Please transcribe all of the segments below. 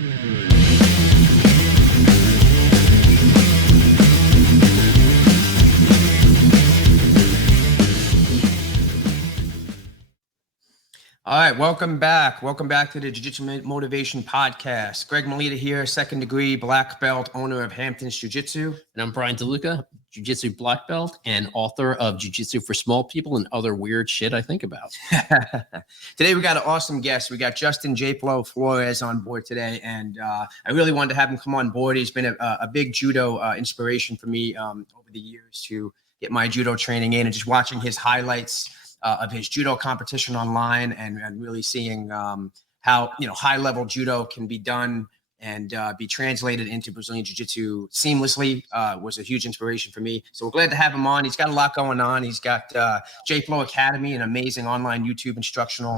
All right, welcome back. Welcome back to the Jiu-Jitsu Motivation Podcast. Greg Melita here, second degree black belt, owner of Hampton's Jiu-Jitsu. And I'm Brian DeLuca, Jiu-Jitsu black belt and author of Jiu-Jitsu for Small People and Other Weird Shit I Think About. Today we got an awesome guest. We got Justin Flores on board today, and I really wanted to have him come on board. He's been a big judo inspiration for me over the years to get my judo training in, and just watching his highlights of his judo competition online, and really seeing how high-level judo can be done and be translated into Brazilian Jiu-Jitsu seamlessly was a huge inspiration for me. So we're glad to have him on. He's got a lot going on. He's got J-Flow Academy, an amazing online YouTube instructional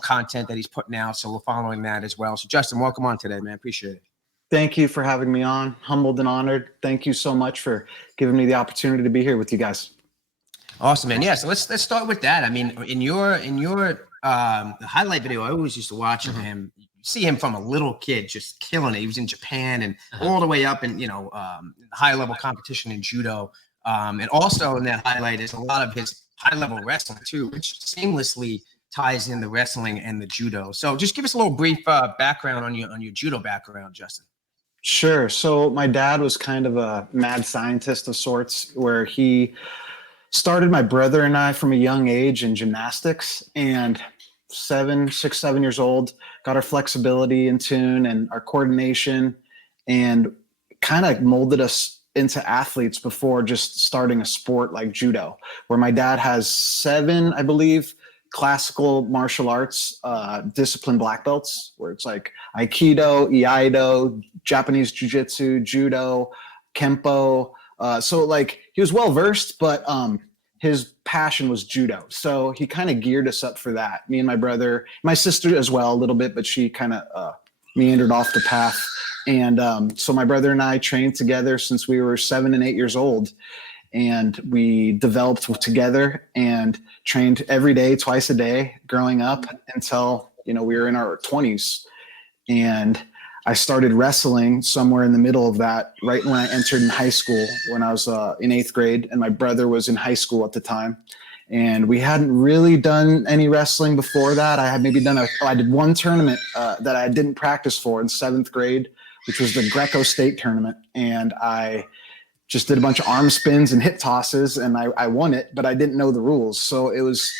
content that he's putting out. So we're following that as well. So Justin, welcome on today, man. Appreciate it. Thank you for having me on. Humbled and honored. Thank you so much for giving me the opportunity to be here with you guys. Awesome, man. Yeah, so let's start with that. I mean, in your highlight video, I always used to watch him. You see him from a little kid just killing it. He was in Japan and all the way up in high level competition in judo. And also in that highlight is a lot of his high level wrestling too, which seamlessly ties in the wrestling and the judo. So just give us a little brief background on your judo background, Justin. Sure. So my dad was kind of a mad scientist of sorts, where he started my brother and I from a young age in gymnastics, and 6, 7 years old, got our flexibility in tune and our coordination, and kind of molded us into athletes before just starting a sport like judo, where my dad has 7, I believe, classical martial arts discipline black belts, where it's like Aikido, Iaido, Japanese Jiu-Jitsu, Judo, Kempo. So like he was well versed, but his passion was judo. So he kind of geared us up for that. Me and my brother, my sister as well a little bit, but she kind of meandered off the path. And so my brother and I trained together since we were 7 and 8 years old. And we developed together and trained every day, twice a day, growing up until, we were in our 20s. And I started wrestling somewhere in the middle of that, right when I entered in high school, when I was in 8th grade, and my brother was in high school at the time. And we hadn't really done any wrestling before that. I had maybe I did one tournament that I didn't practice for in 7th grade, which was the Greco State tournament. And I just did a bunch of arm spins and hip tosses, and I won it, but I didn't know the rules. So it was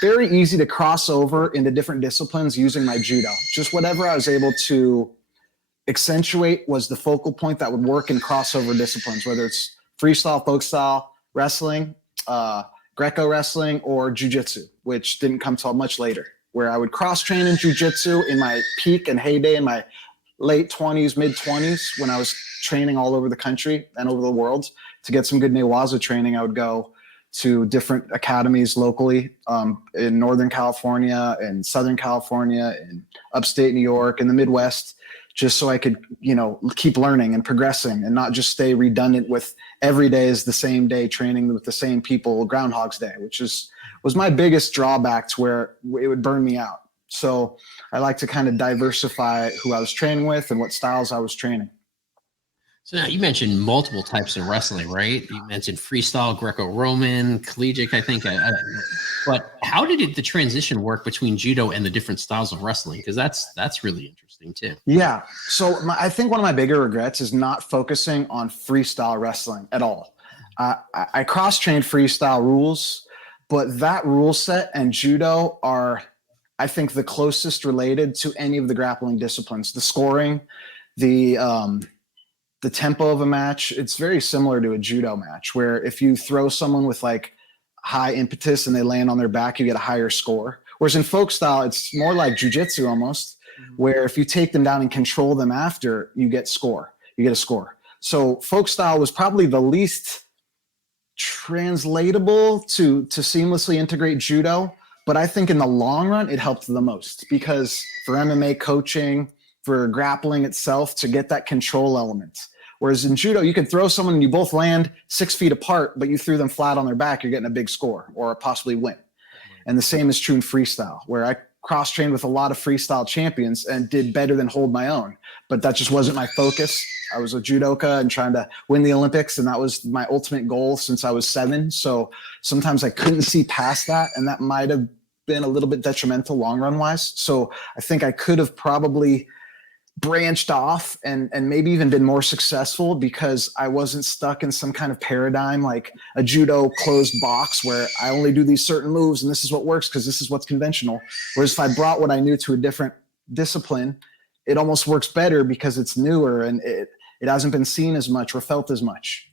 very easy to cross over into different disciplines using my judo. Just whatever I was able to accentuate was the focal point that would work in crossover disciplines, whether it's freestyle, folk style, wrestling, Greco wrestling, or jiu-jitsu, which didn't come till much later, where I would cross-train in jiu-jitsu in my peak and heyday in my late 20s, mid-20s, when I was training all over the country and over the world. To get some good Newaza training, I would go to different academies locally in Northern California and Southern California and upstate New York and the Midwest, just so I could, keep learning and progressing and not just stay redundant with every day is the same day training with the same people, Groundhog's Day, which was my biggest drawback to where it would burn me out. So I like to kind of diversify who I was training with and what styles I was training. So now you mentioned multiple types of wrestling, right? You mentioned freestyle, Greco-Roman, collegiate, I think. But how did the transition work between judo and the different styles of wrestling? Because that's really interesting too. Yeah. So I think one of my bigger regrets is not focusing on freestyle wrestling at all. I cross-trained freestyle rules, but that rule set and judo are, I think, the closest related to any of the grappling disciplines. The scoring, the tempo of a match, it's very similar to a judo match, where if you throw someone with like high impetus and they land on their back, you get a higher score. Whereas in folk style, it's more like jiu-jitsu almost, where if you take them down and control them after, you get a score. So folk style was probably the least translatable to seamlessly integrate judo, but I think in the long run, it helped the most, because for MMA coaching, for grappling itself, to get that control element. Whereas in judo, you could throw someone and you both land 6 feet apart, but you threw them flat on their back, you're getting a big score or possibly win. And the same is true in freestyle, where I cross-trained with a lot of freestyle champions and did better than hold my own. But that just wasn't my focus. I was a judoka and trying to win the Olympics, and that was my ultimate goal since I was 7. So sometimes I couldn't see past that, and that might have been a little bit detrimental long run wise. So I think I could have probably branched off and maybe even been more successful because I wasn't stuck in some kind of paradigm like a judo closed box where I only do these certain moves and this is what works because this is what's conventional. Whereas if I brought what I knew to a different discipline, it almost works better because it's newer and it hasn't been seen as much or felt as much.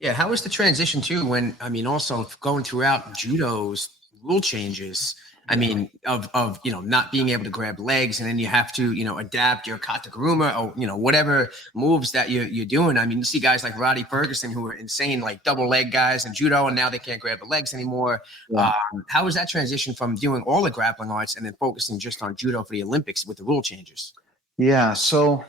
Yeah. How was the transition too when, I mean, also going throughout judo's rule changes, I mean, of not being able to grab legs, and then you have to, adapt your katakuruma or, whatever moves that you're doing. I mean, you see guys like Roddy Ferguson who are insane, like double leg guys in judo, and now they can't grab the legs anymore. Yeah. How was that transition from doing all the grappling arts and then focusing just on judo for the Olympics with the rule changes? Yeah. So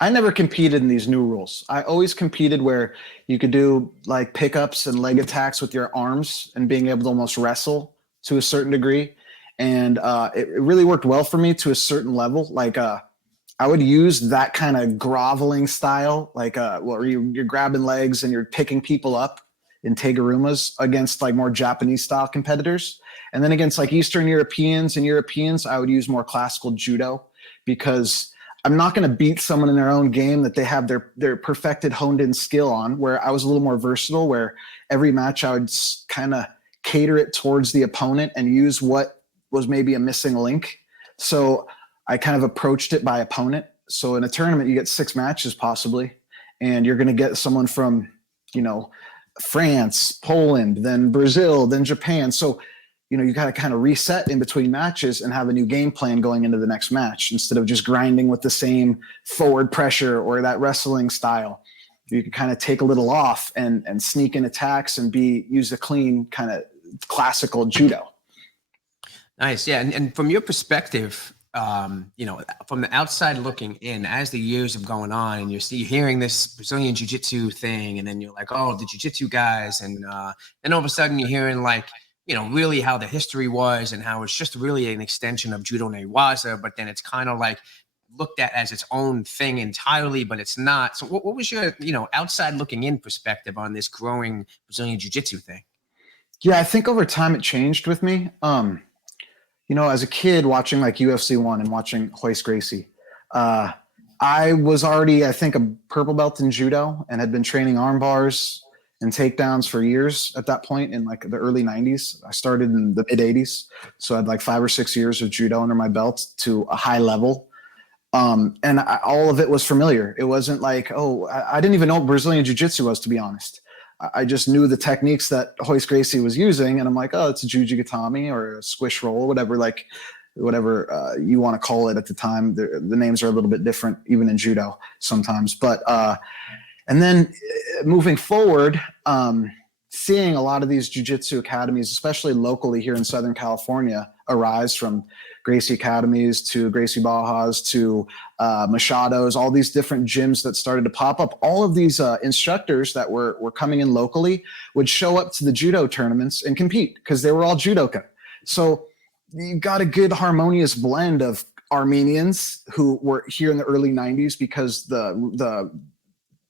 I never competed in these new rules. I always competed where you could do like pickups and leg attacks with your arms and being able to almost wrestle to a certain degree. And it really worked well for me to a certain level. Like I would use that kind of groveling style, like where you're grabbing legs and you're picking people up in tegurumas against like more Japanese style competitors. And then against like Eastern Europeans and Europeans, I would use more classical judo because I'm not going to beat someone in their own game that they have their perfected honed in skill on, where I was a little more versatile, where every match I would kind of cater it towards the opponent and use what was maybe a missing link. So I kind of approached it by opponent. So in a tournament, you get 6 matches possibly, and you're going to get someone from, France, Poland, then Brazil, then Japan. So, you got to kind of reset in between matches and have a new game plan going into the next match instead of just grinding with the same forward pressure or that wrestling style. You can kind of take a little off and sneak in attacks and use a clean kind of classical judo. Nice. Yeah. And from your perspective, from the outside looking in, as the years have gone on and you're hearing this Brazilian jiu-jitsu thing, and then you're like, oh, the jiu-jitsu guys. And then all of a sudden you're hearing like, really how the history was and how it's just really an extension of Judo Newaza, but then it's kind of like looked at as its own thing entirely, but it's not. So what was your, outside looking in perspective on this growing Brazilian jiu-jitsu thing? Yeah, I think over time it changed with me. As a kid watching like UFC 1 and watching Royce Gracie, I was already, I think, a purple belt in judo and had been training arm bars and takedowns for years at that point in like the early 90s. I started in the mid 80s. So I had like 5 or 6 years of judo under my belt to a high level. And all of it was familiar. It wasn't like, I didn't even know what Brazilian jiu-jitsu was, to be honest. I just knew the techniques that Royce Gracie was using, and I'm like, it's a jujigatami or a squish roll, whatever you want to call it at the time. The names are a little bit different, even in judo sometimes. But and then moving forward, seeing a lot of these jiu-jitsu academies, especially locally here in Southern California, arise from Gracie academies to Gracie Bajas to Machado's, all these different gyms that started to pop up. All of these instructors that were coming in locally would show up to the judo tournaments and compete because they were all judoka. So you got a good harmonious blend of Armenians who were here in the early 90s because the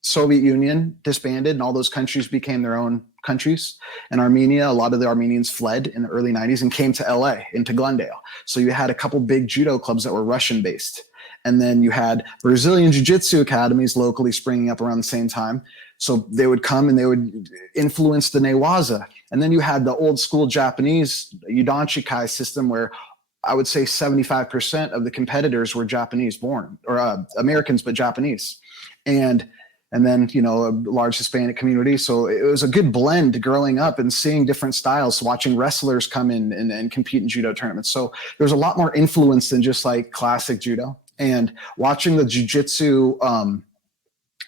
Soviet Union disbanded and all those countries became their own countries. And Armenia, a lot of the Armenians fled in the early 90s and came to LA, into Glendale. So you had a couple big judo clubs that were Russian based. And then you had Brazilian jiu-jitsu academies locally springing up around the same time. So they would come and they would influence the Newaza. And then you had the old school Japanese Yudanshikai system where I would say 75% of the competitors were Japanese born, or Americans, but Japanese. And then, a large Hispanic community. So it was a good blend growing up and seeing different styles, watching wrestlers come in and compete in judo tournaments. So there's a lot more influence than just like classic judo. And watching the jiu-jitsu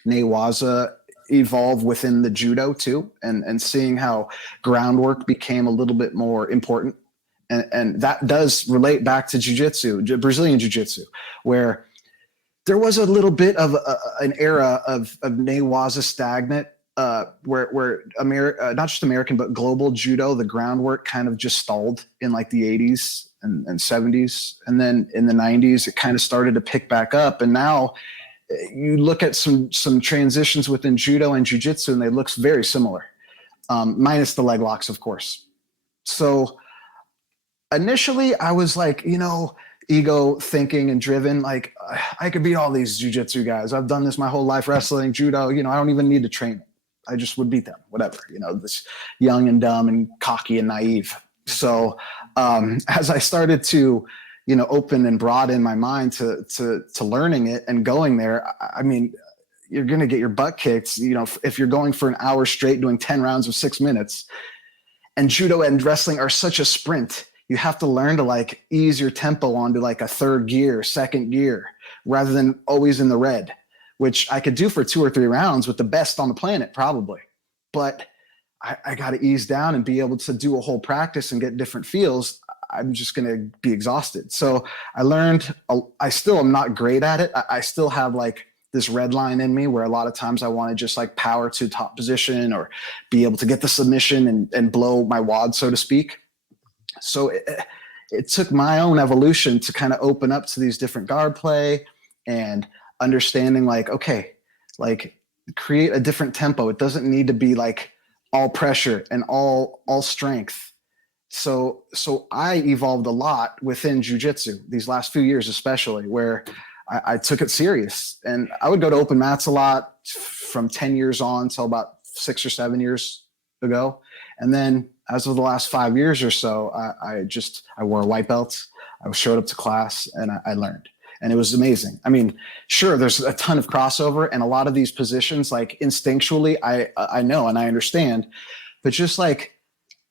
Newaza evolve within the judo too, and seeing how groundwork became a little bit more important. And that does relate back to jiu-jitsu, Brazilian jiu-jitsu, where there was a little bit of an era of Newaza stagnant where not just American, but global judo, the groundwork kind of just stalled in like the 80s and 70s. And then in the 90s, it kind of started to pick back up. And now you look at some transitions within judo and jiu-jitsu, and they look very similar, minus the leg locks, of course. So initially I was like, ego thinking and driven, like I could beat all these jiu-jitsu guys. I've done this my whole life, wrestling, judo, I don't even need to train. I just would beat them, whatever, this young and dumb and cocky and naive. So as I started to, open and broaden my mind to learning it and going there, I mean, you're going to get your butt kicked, if you're going for an hour straight doing 10 rounds of 6 minutes. And judo and wrestling are such a sprint. You have to learn to like ease your tempo onto like a third gear, second gear, rather than always in the red, which I could do for 2 or 3 rounds with the best on the planet, probably. But I got to ease down and be able to do a whole practice and get different feels. I'm just going to be exhausted. So I learned, I still am not great at it. I still have like this red line in me where a lot of times I want to just like power to top position or be able to get the submission and blow my wad, so to speak. So it took my own evolution to kind of open up to these different guard play and understanding like, okay, like create a different tempo. It doesn't need to be like all pressure and all strength. So I evolved a lot within jiu-jitsu these last few years, especially where I took it serious, and I would go to open mats a lot from 10 years on till about 6 or 7 years ago. And then as of the last 5 years or so, I wore a white belt. I showed up to class and I learned, and it was amazing. I mean, sure, there's a ton of crossover, and a lot of these positions, like instinctually, I know and I understand, but just like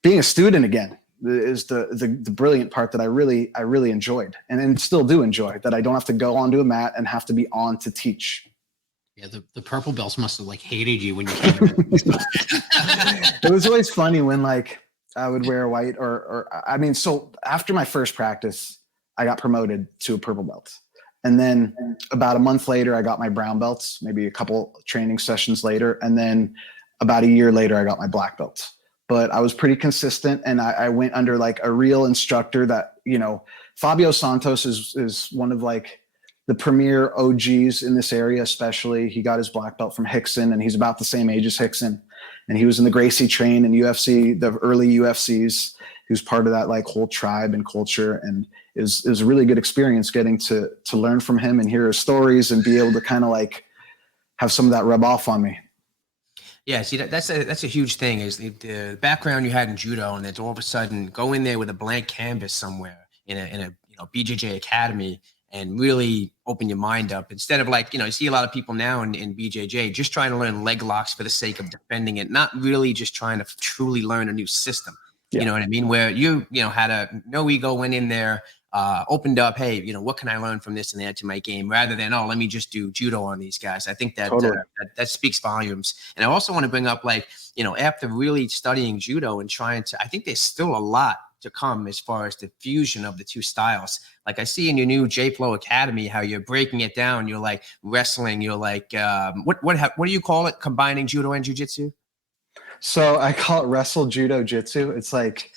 being a student again is the brilliant part that I really enjoyed and still do enjoy, that I don't have to go onto a mat and have to be on to teach. Yeah, the purple belts must have like hated you when you came in. It was always funny when like I would wear a white or I mean, so after my first practice, I got promoted to a purple belt. And then about a month later, I got my brown belts, maybe a couple training sessions later. And then about a year later, I got my black belt. But I was pretty consistent, and I went under like a real instructor that, Fabio Santos is one of like the premier OGs in this area, especially. He got his black belt from Hickson, and he's about the same age as Hickson. And he was in the Gracie train in UFC, the early UFCs. He was part of that like whole tribe and culture, and it was a really good experience getting to learn from him and hear his stories and be able to kind of like have some of that rub off on me. Yeah, see, that's a huge thing, is the background you had in judo, and then all of a sudden go in there with a blank canvas somewhere in a BJJ academy and really open your mind up, instead of like, you see a lot of people now in BJJ just trying to learn leg locks for the sake of defending it, not really just trying to truly learn a new system. Yeah. You know what I mean? Where you had no ego, went in there, opened up, hey, what can I learn from this and add to my game, rather than, let me just do judo on these guys. I think that totally. that speaks volumes. And I also want to bring up, like, after really studying judo and trying to, I think there's still a lot to come as far as the fusion of the two styles. Like I see in your new J Flow Academy, how you're breaking it down. You're like wrestling. You're like, what do you call it? Combining judo and jiu-jitsu? So I call it wrestle judo jitsu. It's like,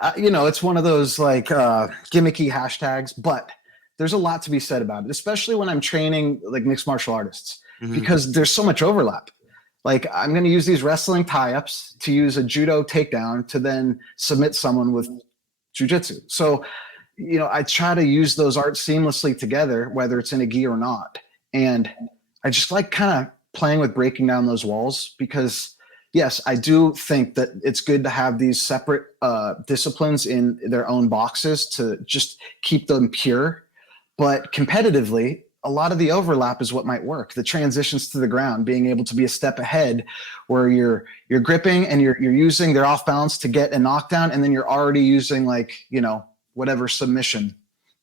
it's one of those like gimmicky hashtags, but there's a lot to be said about it, especially when I'm training like mixed martial artists, because there's so much overlap. Like I'm going to use these wrestling tie-ups to use a judo takedown to then submit someone with jiu-jitsu. So, I try to use those arts seamlessly together, whether it's in a gi or not. And I just like kind of playing with breaking down those walls, because yes, I do think that it's good to have these separate disciplines in their own boxes to just keep them pure. But competitively, a lot of the overlap is what might work. The transitions to the ground, being able to be a step ahead, where you're gripping and you're using their off balance to get a knockdown, and then you're already using like, whatever submission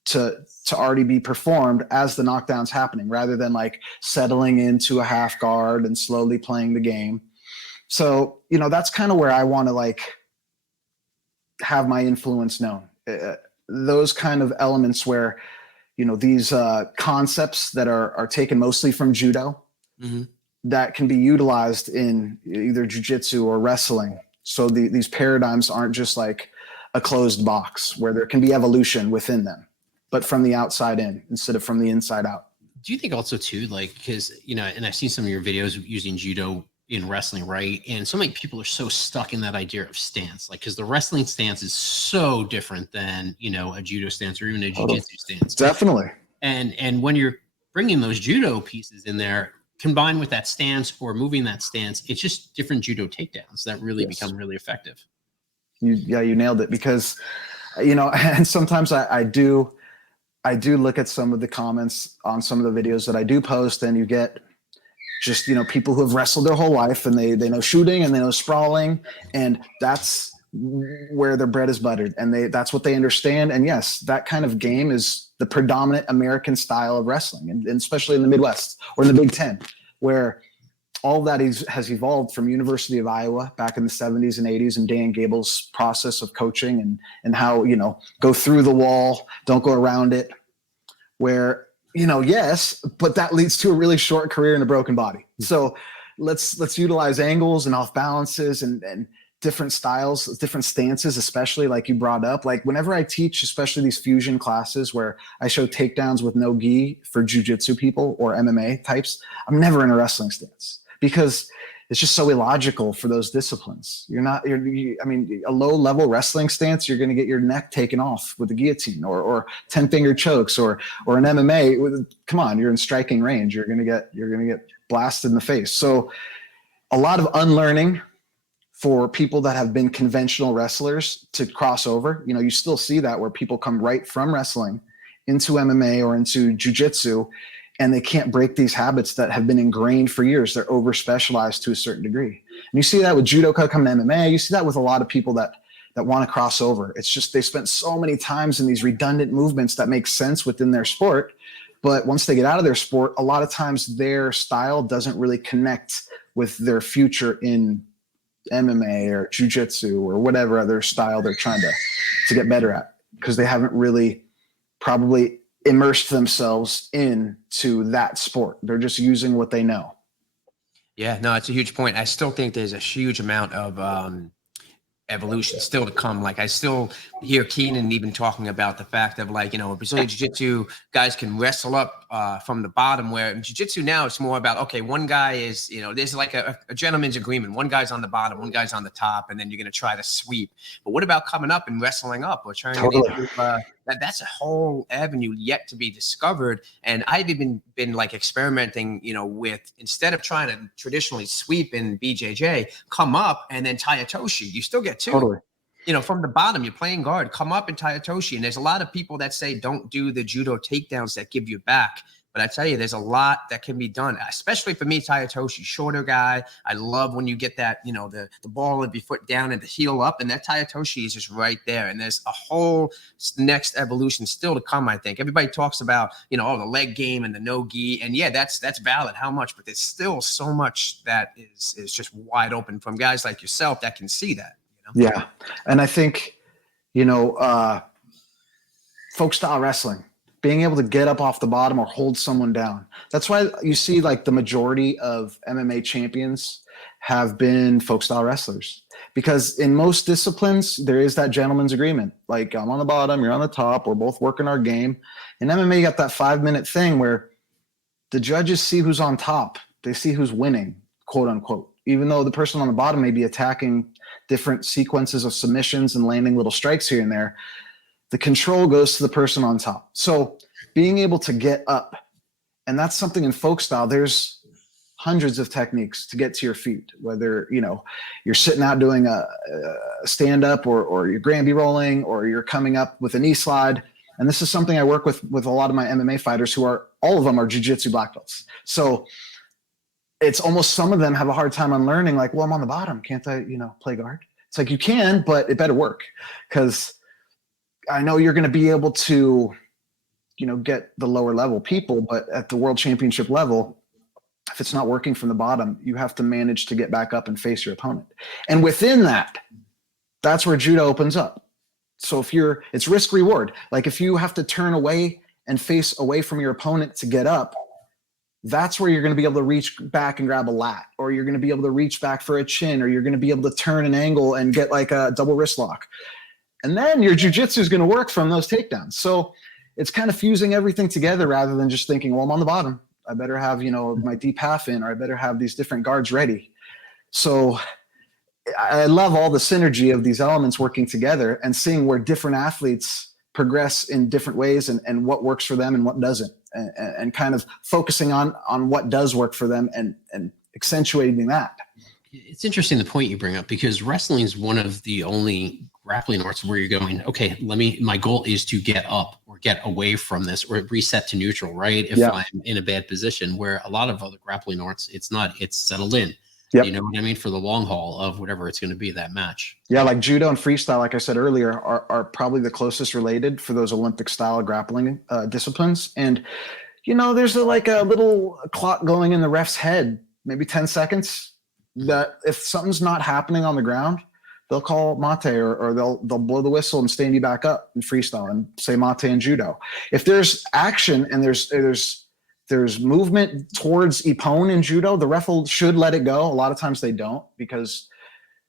to already be performed as the knockdown's happening, rather than like settling into a half guard and slowly playing the game. So, that's kind of where I want to like have my influence known. Those kind of elements where, these concepts that are taken mostly from judo, that can be utilized in either jiu-jitsu or wrestling. So these paradigms aren't just like a closed box where there can be evolution within them, but from the outside in instead of from the inside out. Do you think also too, like, because, and I've seen some of your videos using judo in wrestling, right? And so many people are so stuck in that idea of stance, like, because the wrestling stance is so different than, a judo stance or even a jiu-jitsu stance. Definitely. And when you're bringing those judo pieces in there, combined with that stance or moving that stance, it's just different judo takedowns that really become really effective. You nailed it, because, and sometimes I do look at some of the comments on some of the videos that I do post, and you get just, people who have wrestled their whole life and they know shooting and they know sprawling, and that's where their bread is buttered, and that's what they understand. And yes, that kind of game is the predominant American style of wrestling, and especially in the Midwest or in the Big Ten, where all of that has evolved from University of Iowa back in the 70s and 80s, and Dan Gable's process of coaching and how, go through the wall, don't go around it, where, yes, but that leads to a really short career and a broken body. So let's utilize angles and off balances and different styles, different stances, especially like you brought up. Like whenever I teach, especially these fusion classes where I show takedowns with no gi for jiu-jitsu people or MMA types, I'm never in a wrestling stance, because it's just so illogical for those disciplines. A low level wrestling stance, you're going to get your neck taken off with a guillotine or 10-finger chokes or an MMA. Come on, you're in striking range. You're going to get blasted in the face. So a lot of unlearning for people that have been conventional wrestlers to cross over. You still see that where people come right from wrestling into MMA or into jiu-jitsu, and they can't break these habits that have been ingrained for years. They're over specialized to a certain degree. And you see that with judoka coming to MMA. You see that with a lot of people that want to cross over. It's just they spent so many times in these redundant movements that make sense within their sport. But once they get out of their sport, a lot of times their style doesn't really connect with their future in MMA or jiu-jitsu or whatever other style they're trying to get better at, because they haven't really probably immersed themselves into that sport. They're just using what they know. Yeah, no, it's a huge point. I still think there's a huge amount of evolution still to come. Like I still hear Keenan even talking about the fact of Brazilian Jiu-Jitsu guys can wrestle up from the bottom, where in Jiu-Jitsu now it's more about, okay, one guy is, there's like a gentleman's agreement. One guy's on the bottom, one guy's on the top, and then you're going to try to sweep. But what about coming up and wrestling up or trying to get that's a whole avenue yet to be discovered. And I've even been like experimenting, with, instead of trying to traditionally sweep in BJJ, come up and then tie a toshi. You still get two. Totally. From the bottom, you're playing guard, come up and tie a toshi. And there's a lot of people that say don't do the judo takedowns that give you back. But I tell you, there's a lot that can be done, especially for me, tie a toshi, shorter guy. I love when you get that, the ball of your foot down and the heel up, and that tie a toshi is just right there. And there's a whole next evolution still to come, I think. Everybody talks about, the leg game and the no gi. And yeah, that's valid. How much? But there's still so much that is just wide open from guys like yourself that can see that. Yeah. And I think, folk style wrestling, being able to get up off the bottom or hold someone down. That's why you see like the majority of MMA champions have been folk style wrestlers, because in most disciplines, there is that gentleman's agreement. Like I'm on the bottom, you're on the top, we're both working our game. In MMA, you got that 5-minute thing where the judges see who's on top. They see who's winning, quote unquote, even though the person on the bottom may be attacking different sequences of submissions and landing little strikes here and there. The control goes to the person on top. So being able to get up, and that's something in folk style, there's hundreds of techniques to get to your feet, whether, you're sitting out doing a stand up or you're Granby rolling, or you're coming up with a knee slide. And this is something I work with a lot of my MMA fighters who are, all of them are jiu-jitsu black belts. So it's almost, some of them have a hard time unlearning, like, well, I'm on the bottom. Can't I, play guard? It's like, you can, but it better work, because I know you're going to be able to, get the lower level people, but at the world championship level, if it's not working from the bottom, you have to manage to get back up and face your opponent. And within that, that's where judo opens up. So it's risk reward. Like if you have to turn away and face away from your opponent to get up, that's where you're going to be able to reach back and grab a lat, or you're going to be able to reach back for a chin, or you're going to be able to turn an angle and get like a double wrist lock. And then your jiu-jitsu is going to work from those takedowns. So it's kind of fusing everything together rather than just thinking, well, I'm on the bottom, I better have, my deep half in, or I better have these different guards ready. So I love all the synergy of these elements working together and seeing where different athletes progress in different ways and what works for them and what doesn't, and kind of focusing on what does work for them and accentuating that. It's interesting the point you bring up, because wrestling is one of the only grappling arts where you're going, okay, my goal is to get up or get away from this or reset to neutral, right? If I'm in a bad position, where a lot of other grappling arts, it's not, it's settled in. Yep. You know what I mean? For the long haul of whatever it's going to be, that match. Yeah, like judo and freestyle, like I said earlier, are probably the closest related for those Olympic style grappling disciplines. And, there's a little clock going in the ref's head, maybe 10 seconds, that if something's not happening on the ground, they'll call mate, or they'll blow the whistle and stand you back up in freestyle and say mate in judo. If there's action and there's movement towards ippon in judo, the ref should let it go. A lot of times they don't, because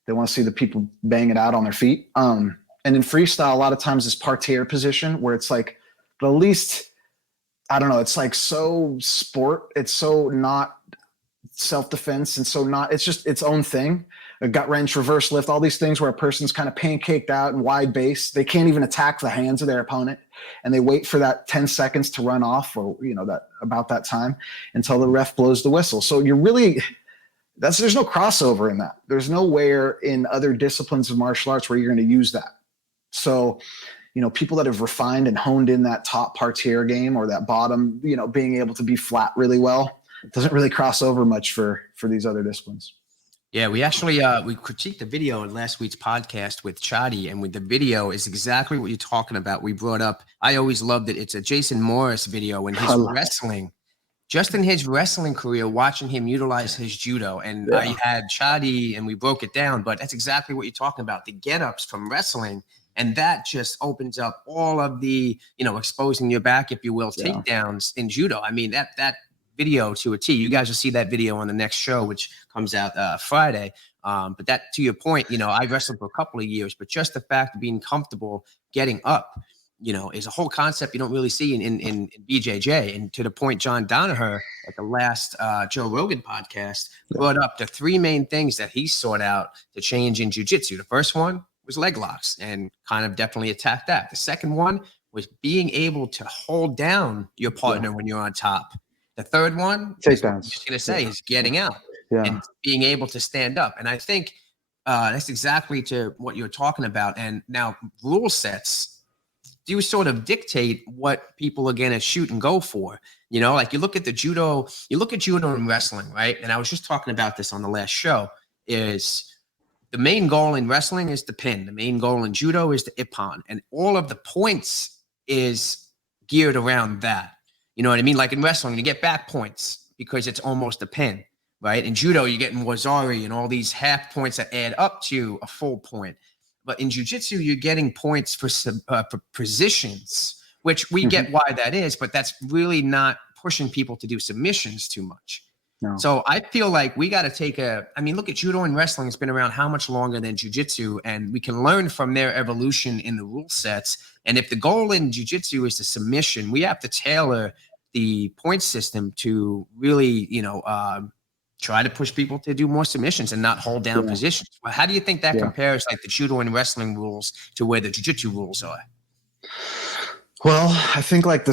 they want to see the people bang it out on their feet. And in freestyle, a lot of times this parterre position where it's like, the least, I don't know, it's like so sport. It's so not self-defense, and so not, it's just its own thing. A gut wrench, reverse lift, all these things where a person's kind of pancaked out and wide base. They can't even attack the hands of their opponent, and they wait for that 10 seconds to run off, or about that time, until the ref blows the whistle. So you're really, there's no crossover in that. There's nowhere in other disciplines of martial arts where you're going to use that. So people that have refined and honed in that top parterre game, or that bottom, being able to be flat really well, doesn't really cross over much for these other disciplines. Yeah, we actually we critiqued the video in last week's podcast with Chadi, and with the video is exactly what you're talking about. We brought up, I always loved it. It's a Jason Morris video, and his wrestling, just in his wrestling career, watching him utilize his judo. And I had Chadi and we broke it down, but that's exactly what you're talking about. The get-ups from wrestling, and that just opens up all of the, exposing your back, if you will, takedowns in judo. I mean, that video to a T. You guys will see that video on the next show, which comes out Friday. But that, to your point, I wrestled for a couple of years, but just the fact of being comfortable getting up, is a whole concept you don't really see in BJJ. And to the point, John Danaher at the last Joe Rogan podcast brought up the three main things that he sought out to change in jiu-jitsu. The first one was leg locks, and kind of definitely attacked that. The second one was being able to hold down your partner when you're on top. The third one, I was just going to say, is getting out and being able to stand up. And I think that's exactly to what you're talking about. And now rule sets do sort of dictate what people are going to shoot and go for. Like you look at judo and wrestling, right? And I was just talking about this on the last show, is the main goal in wrestling is the pin. The main goal in judo is the ippon. And all of the points is geared around that. You know what I mean? Like in wrestling, you get back points because it's almost a pin, right? In judo, you're getting wazari and all these half points that add up to a full point. But in jiu-jitsu, you're getting points for positions, which we get why that is, but that's really not pushing people to do submissions too much. No. So I feel like we got to take look at judo and wrestling. It's been around how much longer than jiu-jitsu, and we can learn from their evolution in the rule sets. And if the goal in jiu-jitsu is the submission, we have to tailor the point system to really, try to push people to do more submissions and not hold down positions. Well, how do you think that compares, like the judo and wrestling rules to where the jiu-jitsu rules are? Well, I think like the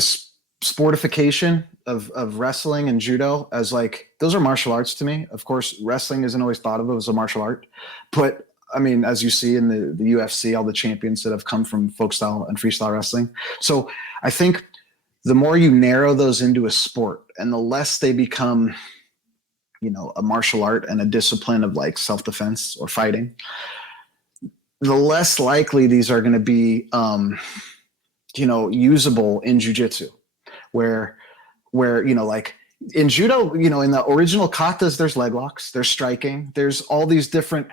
sportification of wrestling and judo as like, those are martial arts to me. Of course, wrestling isn't always thought of as a martial art, but I mean, as you see in the UFC, all the champions that have come from folk style and freestyle wrestling. So I think the more you narrow those into a sport and the less they become, a martial art and a discipline of like self-defense or fighting, the less likely these are going to be, usable in jiu-jitsu, where, like in judo, in the original katas, there's leg locks, there's striking, there's all these different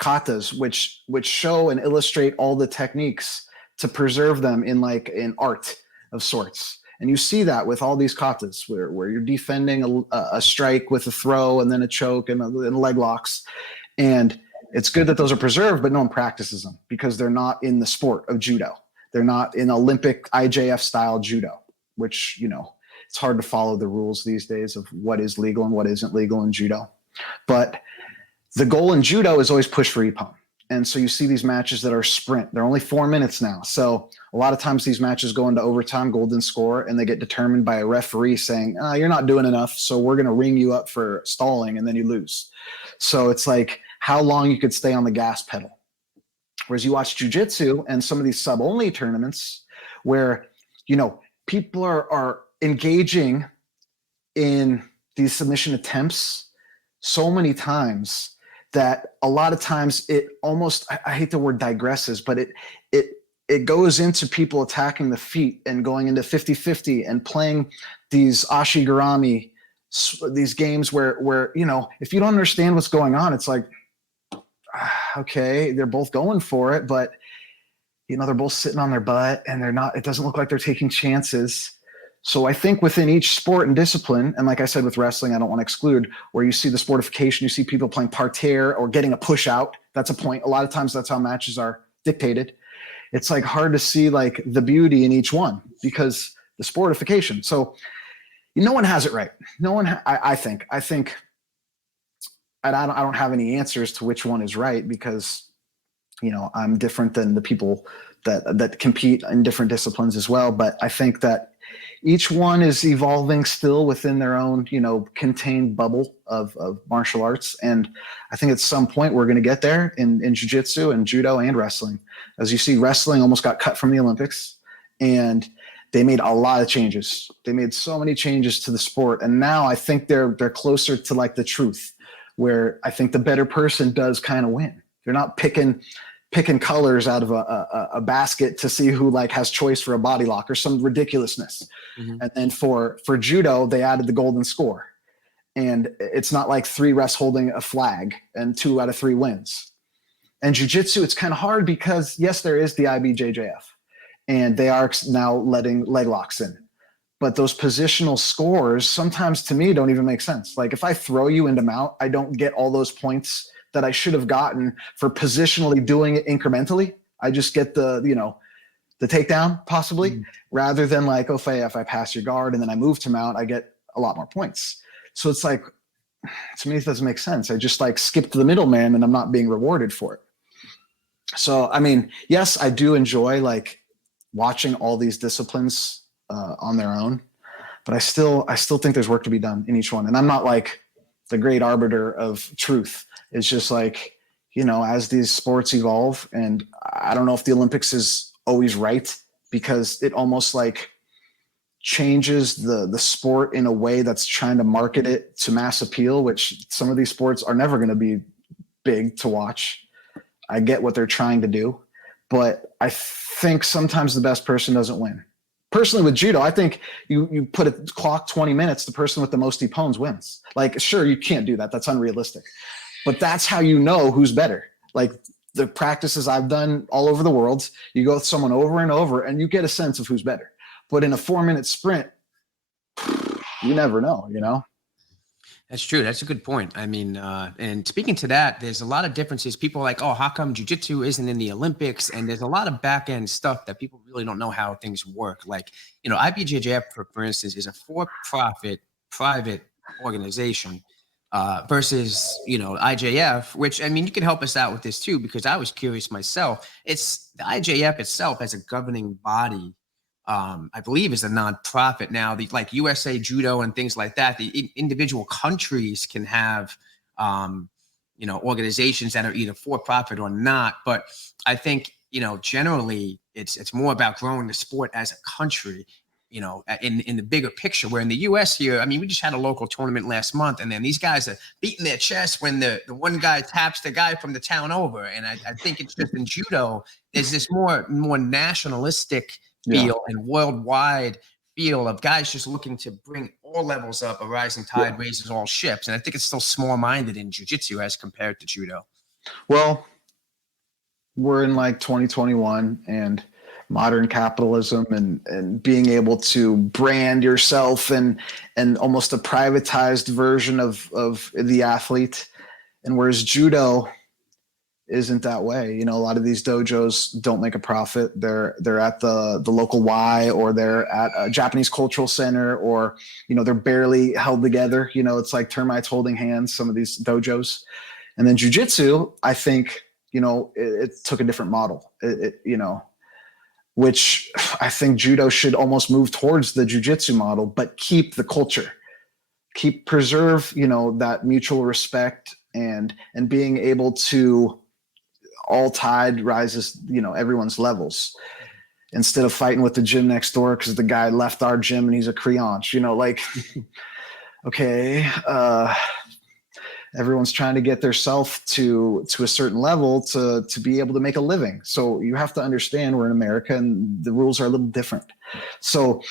katas, which show and illustrate all the techniques to preserve them in like an art of sorts. And you see that with all these katas where you're defending a strike with a throw and then a choke and leg locks. And it's good that those are preserved, but no one practices them because they're not in the sport of judo. They're not in Olympic IJF style judo, which, you know, it's hard to follow the rules these days of what is legal and what isn't legal in judo. But the goal in judo is always push for ippon. And so you see these matches that are sprint. They're only 4 minutes now. So a lot of times these matches go into overtime, golden score, and they get determined by a referee saying, you're not doing enough, so we're going to ring you up for stalling, and then you lose. So it's like how long you could stay on the gas pedal. Whereas you watch jiu-jitsu and some of these sub-only tournaments where, you know, people are engaging in these submission attempts so many times that a lot of times it almost, I hate the word digresses, but it goes into people attacking the feet and going into 50-50 and playing these ashigarami, these games where, you know, if you don't understand what's going on, it's like, okay, they're both going for it, but, you know, they're both sitting on their butt and it doesn't look like they're taking chances. So I think within each sport and discipline, and like I said with wrestling, I don't want to exclude, where you see the sportification, you see people playing parterre or getting a push out. That's a point. A lot of times that's how matches are dictated. It's like hard to see like the beauty in each one because the sportification. So no one has it right. No one, I think I don't have any answers to which one is right because, you know, I'm different than the people that compete in different disciplines as well. But I think that each one is evolving still within their own, you know, contained bubble of martial arts. And I think at some point we're going to get there in jiu-jitsu and judo and wrestling. As you see, wrestling almost got cut from the Olympics and they made a lot of changes. They made so many changes to the sport. And now I think they're closer to like the truth, where I think the better person does kind of win. They're not picking colors out of a basket to see who like has choice for a body lock or some ridiculousness. Mm-hmm. And then for judo, they added the golden score. And it's not like 3 refs holding a flag and 2 out of 3 wins. And jiu-jitsu, it's kind of hard because yes, there is the IBJJF and they are now letting leg locks in. But those positional scores sometimes to me don't even make sense. Like if I throw you into mount, I don't get all those points that I should have gotten for positionally doing it incrementally. I just get the takedown possibly, rather than like, if I pass your guard and then I move to mount, I get a lot more points. So it's like, to me, it doesn't make sense. I just like skipped the middleman and I'm not being rewarded for it. So, I mean, yes, I do enjoy like watching all these disciplines on their own, but I still think there's work to be done in each one. And I'm not like the great arbiter of truth. It's just like, you know, as these sports evolve, and I don't know if the Olympics is always right because it almost like changes the sport in a way that's trying to market it to mass appeal, which some of these sports are never going to be big to watch. I get what they're trying to do, but I think sometimes the best person doesn't win. Personally, with judo, I think you put a clock 20 minutes, the person with the most ippons wins. Like, sure, you can't do that. That's unrealistic. But that's how you know who's better. Like the practices I've done all over the world, you go with someone over and over and you get a sense of who's better. But in a 4-minute sprint, you never know, you know? That's true. That's a good point. I mean, and speaking to that, there's a lot of differences. People are like, oh, how come jiu-jitsu isn't in the Olympics? And there's a lot of back end stuff that people really don't know how things work. Like, you know, IBJJF, for instance, is a for-profit private organization versus, you know, IJF, which, I mean, you can help us out with this too, because I was curious myself. It's the IJF itself as a governing body. I believe is a nonprofit now. The like USA Judo and things like that. The individual countries can have, you know, organizations that are either for profit or not. But I think, you know, generally it's more about growing the sport as a country. You know, in the bigger picture. Where in the U.S. here, I mean, we just had a local tournament last month, and then these guys are beating their chest when the one guy taps the guy from the town over. And I think it's just in judo, there's this more nationalistic feel and worldwide feel of guys just looking to bring all levels up. A rising tide raises all ships. And I think it's still small-minded in jiu-jitsu as compared to judo. Well, we're in like 2021 and modern capitalism and being able to brand yourself and almost a privatized version of the athlete. And whereas judo isn't that way, you know, a lot of these dojos don't make a profit. They're at the local Y, or they're at a Japanese cultural center, or, you know, they're barely held together. You know, it's like termites holding hands, some of these dojos. And then jiu-jitsu, I think, you know, it took a different model, you know, which I think judo should almost move towards the jiu-jitsu model, but keep the culture, preserve, you know, that mutual respect and being able to all tide rises, you know, everyone's levels, instead of fighting with the gym next door because the guy left our gym and he's a creonch, you know, like, okay, everyone's trying to get their self to a certain level to be able to make a living. So you have to understand we're in America and the rules are a little different. So,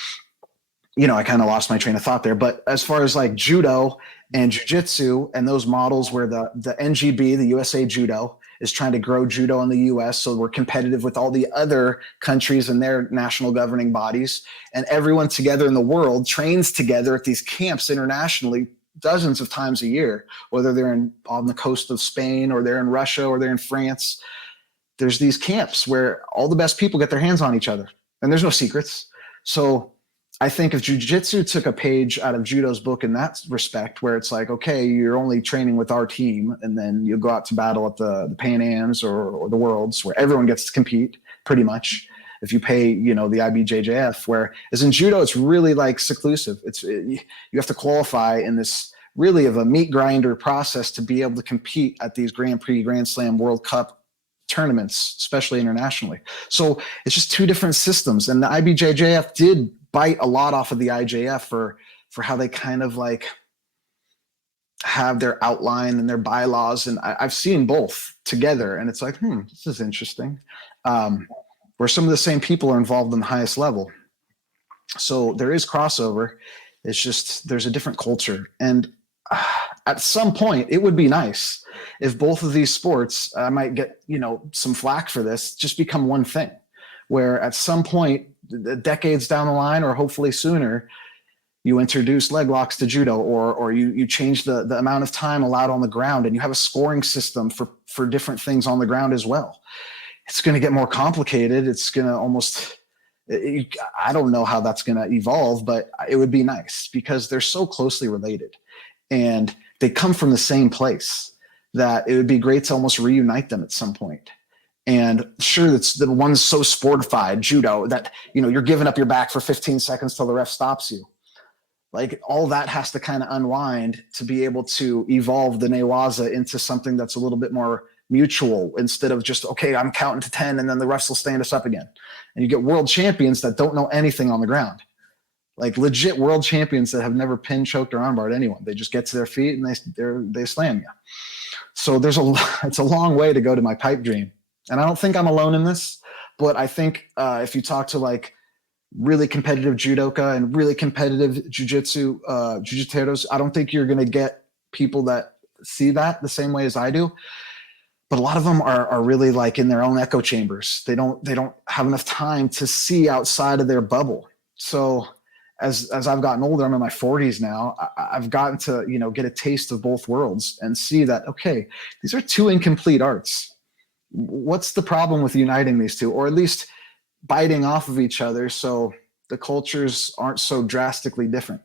you know, I kind of lost my train of thought there. But as far as like judo and jiu-jitsu and those models where the NGB, the USA Judo, is trying to grow judo in the US so we're competitive with all the other countries and their national governing bodies, and everyone together in the world trains together at these camps internationally dozens of times a year, whether they're on the coast of Spain or they're in Russia or they're in France. There's these camps where all the best people get their hands on each other and there's no secrets. So I think if jiu-jitsu took a page out of judo's book in that respect, where it's like, okay, you're only training with our team and then you go out to battle at the Pan Ams or the Worlds, where everyone gets to compete pretty much if you pay, you know, the IBJJF, where as in judo, it's really like seclusive. You have to qualify in this really of a meat grinder process to be able to compete at these Grand Prix, Grand Slam, World Cup tournaments, especially internationally. So it's just two different systems. And the IBJJF did bite a lot off of the IJF for how they kind of like have their outline and their bylaws. And I've seen both together and it's like, this is interesting. Where some of the same people are involved in the highest level. So there is crossover. It's just, there's a different culture. And at some point it would be nice if both of these sports, I might get, you know, some flack for this, just become one thing, where at some point, decades down the line, or hopefully sooner, you introduce leg locks to judo, or you change the amount of time allowed on the ground, and you have a scoring system for different things on the ground as well. It's going to get more complicated. It's going to almost, I don't know how that's going to evolve, but it would be nice because they're so closely related and they come from the same place that it would be great to almost reunite them at some point. And sure, it's the one's so sportified, judo, that, you know, you're giving up your back for 15 seconds till the ref stops you. Like all that has to kind of unwind to be able to evolve the newaza into something that's a little bit more mutual, instead of just, okay, I'm counting to 10 and then the refs will stand us up again. And you get world champions that don't know anything on the ground, like legit world champions that have never pinned, choked, or armbarred anyone. They just get to their feet and they slam you. So it's a long way to go to my pipe dream. And I don't think I'm alone in this, but I think if you talk to like really competitive judoka and really competitive jiu-jitsu, I don't think you're going to get people that see that the same way as I do. But a lot of them are really like in their own echo chambers. They don't have enough time to see outside of their bubble. So as I've gotten older, I'm in my 40s now, I've gotten to, you know, get a taste of both worlds and see that, okay, these are two incomplete arts. What's the problem with uniting these two, or at least biting off of each other so the cultures aren't so drastically different?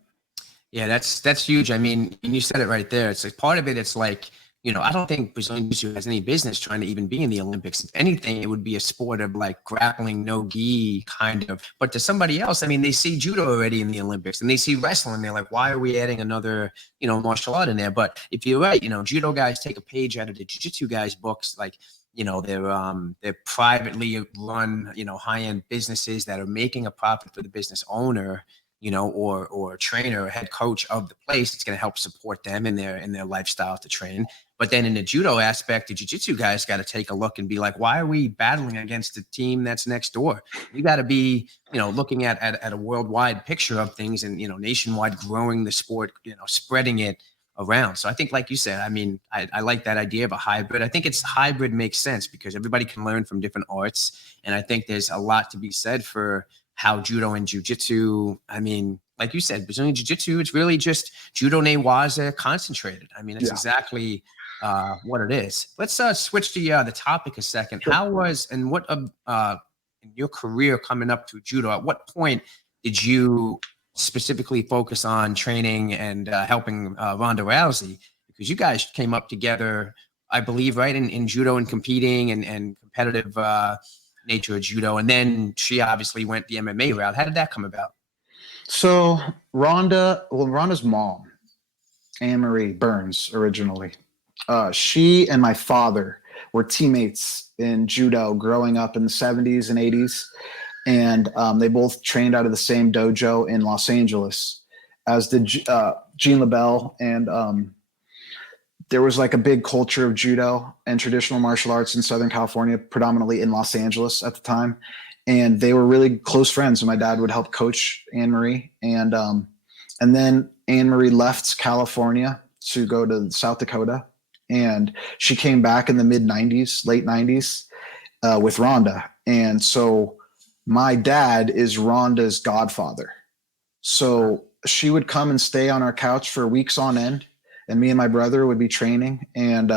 Yeah, that's huge. I mean, and you said it right there. It's like part of it. It's like, you know, I don't think Brazilian Jiu-Jitsu has any business trying to even be in the Olympics. If anything, it would be a sport of like grappling, no gi kind of. But to somebody else, I mean, they see judo already in the Olympics and they see wrestling. They're like, why are we adding another, you know, martial art in there? But if you're right, you know, judo guys take a page out of the jiu-jitsu guys' books, like, you know, they're privately run, you know, high-end businesses that are making a profit for the business owner, you know, or trainer or head coach of the place. It's going to help support them in their lifestyle to train. But then in the judo aspect, the jiu-jitsu guys got to take a look and be like, why are we battling against the team that's next door? You got to be, you know, looking at a worldwide picture of things and, you know, nationwide, growing the sport, you know, spreading it around. So I think, like you said, I mean, I like that idea of a hybrid. I think hybrid makes sense because everybody can learn from different arts. And I think there's a lot to be said for how judo and jiu-jitsu, I mean, like you said, Brazilian jiu-jitsu, it's really just judo newaza concentrated. I mean, that's exactly what it is. Let's switch to the topic a second. Sure. How was, and what in your career coming up to judo, at what point did you specifically focus on training and helping Ronda Rousey? Because you guys came up together, I believe, right, in judo and competing and competitive nature of judo. And then she obviously went the MMA route. How did that come about? So Rhonda's mom, Anne Marie Burns, originally, she and my father were teammates in judo growing up in the 70s and 80s. And they both trained out of the same dojo in Los Angeles, as did Jean LaBelle. And there was like a big culture of judo and traditional martial arts in Southern California, predominantly in Los Angeles at the time. And they were really close friends. And my dad would help coach Anne Marie. And then Anne Marie left California to go to South Dakota. And she came back in the late 90s with Ronda. And so my dad is Ronda's godfather. So she would come and stay on our couch for weeks on end, and me and my brother would be training, and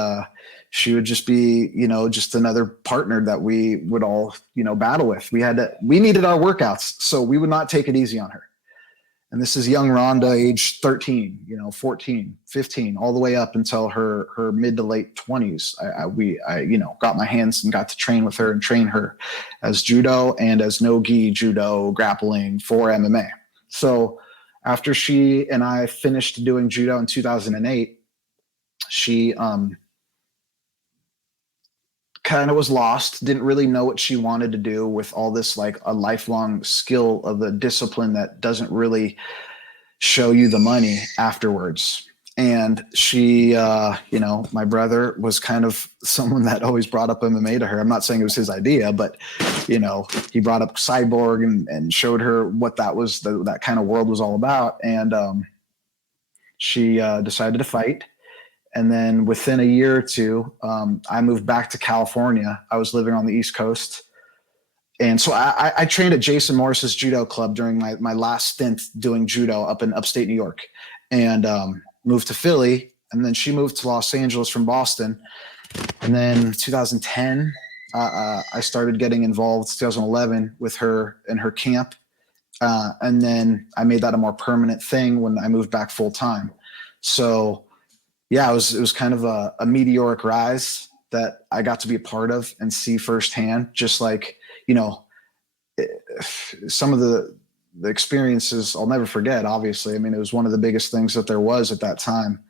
she would just be, just another partner that we would all, battle with. We needed our workouts, so we would not take it easy on her. And this is young Ronda, age 13, 14, 15, all the way up until her mid to late 20s. I got my hands and got to train with her and train her as judo and as no-gi judo, grappling for MMA. So after she and I finished doing judo in 2008, she kind of was lost, didn't really know what she wanted to do with all this, like a lifelong skill of a discipline that doesn't really show you the money afterwards. And she, my brother was kind of someone that always brought up MMA to her. I'm not saying it was his idea, but, he brought up Cyborg and showed her what that was, that kind of world was all about. And she decided to fight. And then within a year or two, I moved back to California. I was living on the East Coast. And so I trained at Jason Morris's judo club during my last stint doing judo up in upstate New York, and moved to Philly. And then she moved to Los Angeles from Boston. And then 2010, I started getting involved, 2011, with her in her camp. And then I made that a more permanent thing when I moved back full time. So yeah, it was kind of a meteoric rise that I got to be a part of and see firsthand, just like, some of the experiences I'll never forget, obviously. I mean, it was one of the biggest things that there was at that time.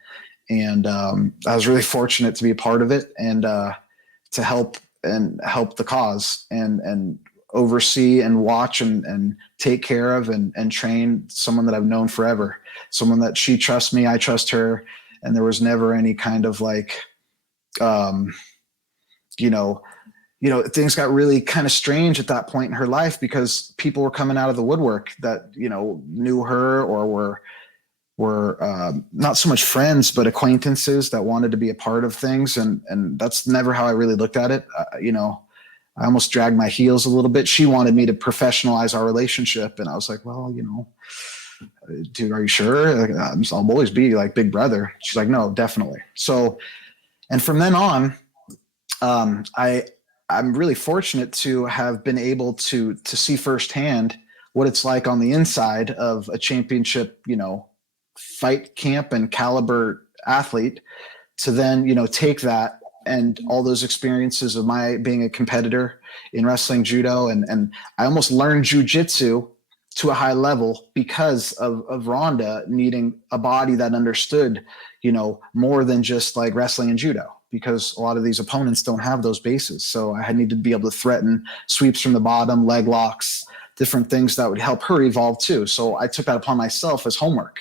And I was really fortunate to be a part of it and to help the cause and oversee and watch and take care of and train someone that I've known forever, someone that she trusts me, I trust her. And there was never any kind of like, things got really kind of strange at that point in her life because people were coming out of the woodwork that, knew her or were not so much friends, but acquaintances that wanted to be a part of things. And that's never how I really looked at it. I almost dragged my heels a little bit. She wanted me to professionalize our relationship. And I was like, well, dude, are you sure? I'll always be like big brother. She's like, no, definitely. So, and from then on, I'm really fortunate to have been able to see firsthand what it's like on the inside of a championship, fight camp and caliber athlete, to then, take that and all those experiences of my being a competitor in wrestling, judo, and I almost learned jiu-jitsu to a high level because of Ronda needing a body that understood, more than just like wrestling and judo, because a lot of these opponents don't have those bases. So I needed to be able to threaten sweeps from the bottom, leg locks, different things that would help her evolve too. So I took that upon myself as homework.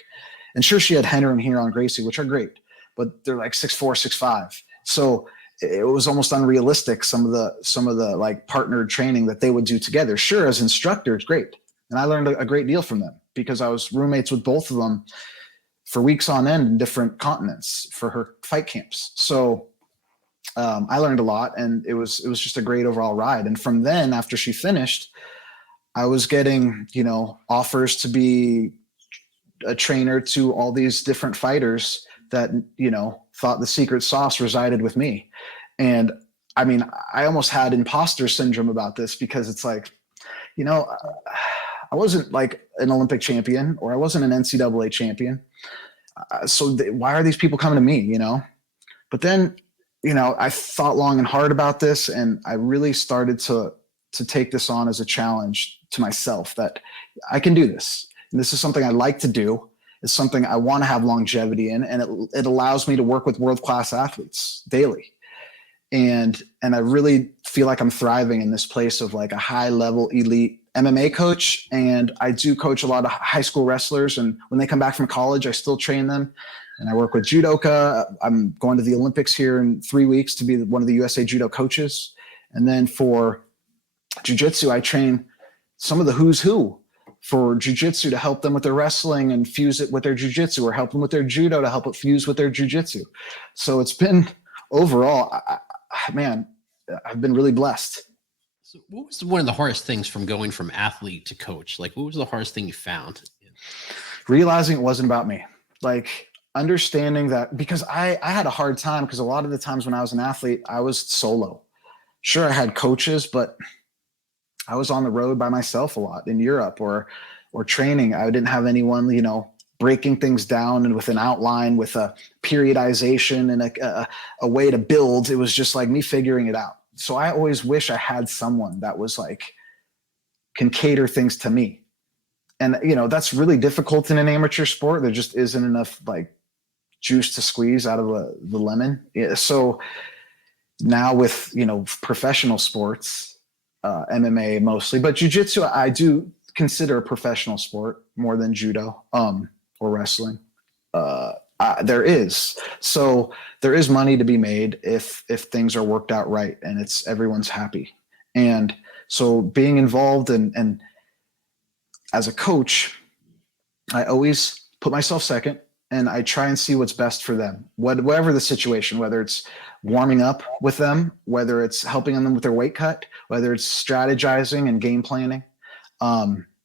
And sure, she had Henry and Hero and Gracie, which are great, but they're like 6'4", 6'5". So it was almost unrealistic, some of the like partnered training that they would do together. Sure, as instructors, great. And I learned a great deal from them because I was roommates with both of them for weeks on end in different continents for her fight camps. So I learned a lot, and it was just a great overall ride. And from then, after she finished, I was getting, offers to be a trainer to all these different fighters that, thought the secret sauce resided with me. And I mean, I almost had imposter syndrome about this, because it's like, I wasn't like an Olympic champion, or I wasn't an NCAA champion. Why are these people coming to me, But then, I thought long and hard about this, and I really started to take this on as a challenge to myself, that I can do this. And this is something I like to do. It's something I want to have longevity in, and it allows me to work with world-class athletes daily. And I really feel like I'm thriving in this place of like a high-level elite MMA coach. And I do coach a lot of high school wrestlers, and when they come back from college, I still train them. And I work with judoka. I'm going to the Olympics here in 3 weeks to be one of the USA Judo coaches. And then for jiu-jitsu, I train some of the who's who for jiu-jitsu to help them with their wrestling and fuse it with their jiu-jitsu, or help them with their judo to help it fuse with their jiu-jitsu. So it's been overall, man, I've been really blessed. So what was one of the hardest things from going from athlete to coach? Like, what was the hardest thing you found? Realizing it wasn't about me. Like, understanding that, because I had a hard time, because a lot of the times when I was an athlete, I was solo. Sure, I had coaches, but I was on the road by myself a lot in Europe or training. I didn't have anyone, breaking things down and with an outline, with a periodization and a way to build. It was just like me figuring it out. So I always wish I had someone that was like, can cater things to me. And, that's really difficult in an amateur sport. There just isn't enough like juice to squeeze out of the lemon. Yeah, so now with, professional sports, MMA mostly, but jiu-jitsu, I do consider a professional sport more than judo or wrestling. There is money to be made if things are worked out right and everyone's happy. And so being involved and as a coach, I always put myself second, and I try and see what's best for them, whatever the situation, whether it's warming up with them, whether it's helping them with their weight cut, whether it's strategizing and game planning,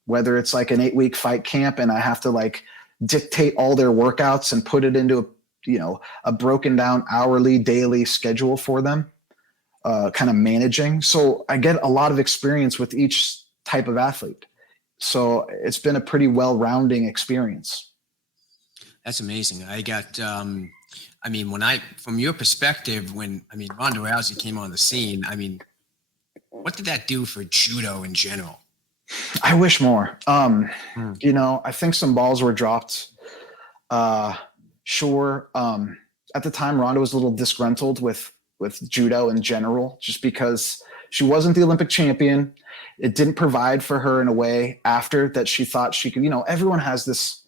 whether it's like an 8-week fight camp and I have to like dictate all their workouts and put it into a broken down hourly, daily schedule for them, kind of managing. So I get a lot of experience with each type of athlete. So it's been a pretty well-rounding experience. That's amazing. I got, from your perspective, when Ronda Rousey came on the scene, what did that do for judo in general? I wish more. I think some balls were dropped. Sure. At the time, Ronda was a little disgruntled with judo in general, just because she wasn't the Olympic champion. It didn't provide for her in a way after that she thought she could. Everyone has this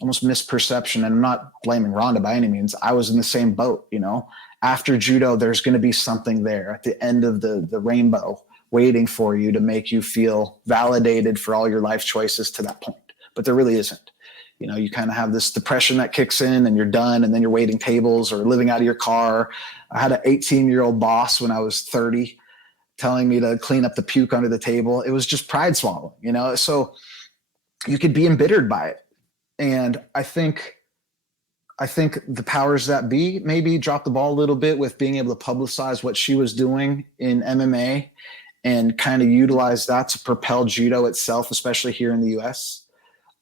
almost misperception, and I'm not blaming Ronda by any means. I was in the same boat. After judo, there's going to be something there at the end of the rainbow waiting for you to make you feel validated for all your life choices to that point. But there really isn't. You kind of have this depression that kicks in and you're done, and then you're waiting tables or living out of your car. I had an 18-year-old boss when I was 30 telling me to clean up the puke under the table. It was just pride swallowing, so you could be embittered by it. And I think the powers that be maybe dropped the ball a little bit with being able to publicize what she was doing in MMA and kind of utilize that to propel judo itself, especially here in the US.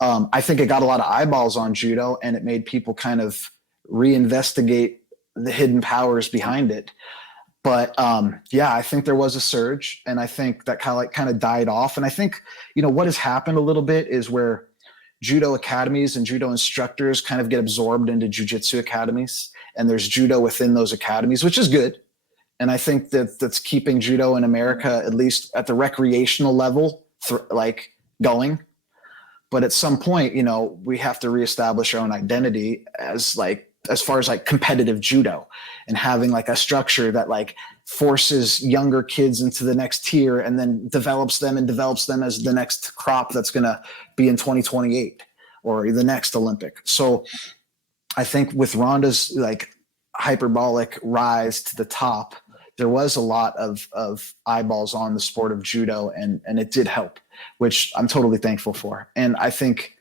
I think it got a lot of eyeballs on judo, and it made people kind of reinvestigate the hidden powers behind it. But I think there was a surge, and I think that kind of died off. And I think, what has happened a little bit is where judo academies and judo instructors kind of get absorbed into jiu-jitsu academies, and there's judo within those academies, which is good. And I think that's keeping judo in America, at least at the recreational level, going. But at some point, we have to reestablish our own identity as far as competitive judo, and having a structure that forces younger kids into the next tier and then develops them as the next crop that's going to be in 2028 or the next Olympic. So I think with Ronda's like hyperbolic rise to the top, there was a lot of eyeballs on the sport of judo, and it did help, which I'm totally thankful for. And I think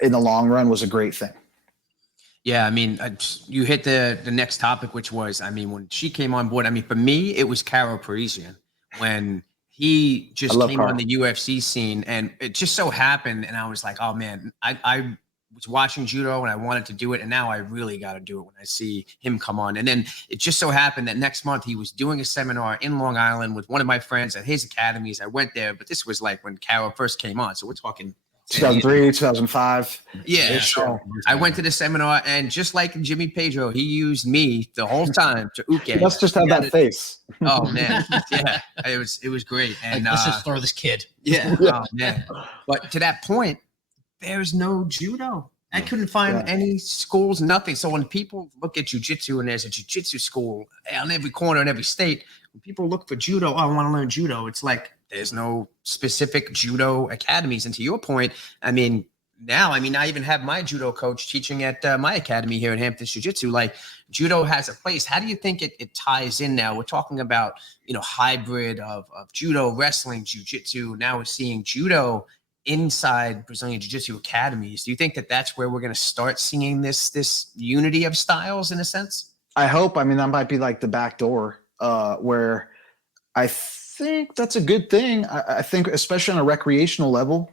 in the long run was a great thing. Yeah, I mean, you hit the next topic, which was, I mean, when she came on board, I mean, for me, it was Caro Parisian when he just came Caro on the UFC scene, and it just so happened, and I was like, oh man, I was watching judo and I wanted to do it, and now I really got to do it when I see him come on. And then it just so happened that next month he was doing a seminar in Long Island with one of my friends at his academies. I went there, but this was like when Caro first came on, so we're talking 2003, 2005. Yeah, so I went to the seminar, and just like Jimmy Pedro, he used me the whole time to uke. He must just have that face. Oh man, yeah, it was great. And let's just throw this kid. Yeah, oh man. But to that point, there's no judo. I couldn't find any schools, nothing. So when people look at jiu-jitsu and there's a jiu-jitsu school on every corner in every state, when people look for judo, oh, I want to learn judo, it's like there's no specific judo academies. And to your point, I mean, now, I even have my judo coach teaching at my academy here at Hampton's Jiu-Jitsu. Like, judo has a place. How do you think it ties in now? We're talking about, hybrid of judo, wrestling, jiu-jitsu. Now we're seeing judo inside Brazilian Jiu-Jitsu academies. Do you think that that's where we're going to start seeing this unity of styles in a sense? I hope. I mean, that might be like the back door where I think that's a good thing. I think, especially on a recreational level,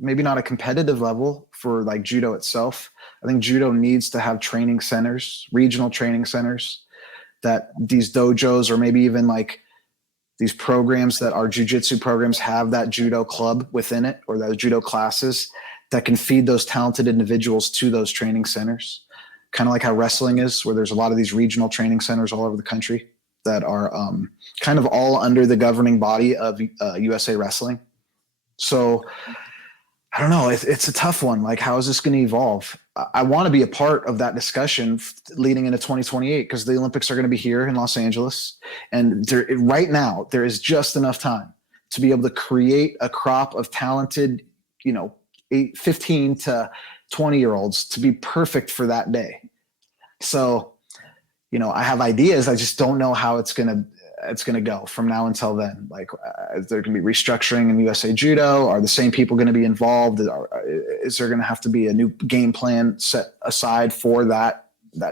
maybe not a competitive level for like judo itself. I think judo needs to have training centers, regional training centers, that these dojos or maybe even like these programs that our jiu-jitsu programs have that judo club within it, or those judo classes that can feed those talented individuals to those training centers. Kind of like how wrestling is, where there's a lot of these regional training centers all over the country that are kind of all under the governing body of USA Wrestling. So I don't know. It's a tough one. Like, how is this going to evolve? I want to be a part of that discussion leading into 2028, because the Olympics are going to be here in Los Angeles. And right now, there is just enough time to be able to create a crop of talented, 15 to 20-year-olds to be perfect for that day. So, I have ideas. I just don't know how it's going to go from now until then. Like, is there going to be restructuring in USA Judo? Are the same people going to be involved? Is there going to have to be a new game plan set aside for that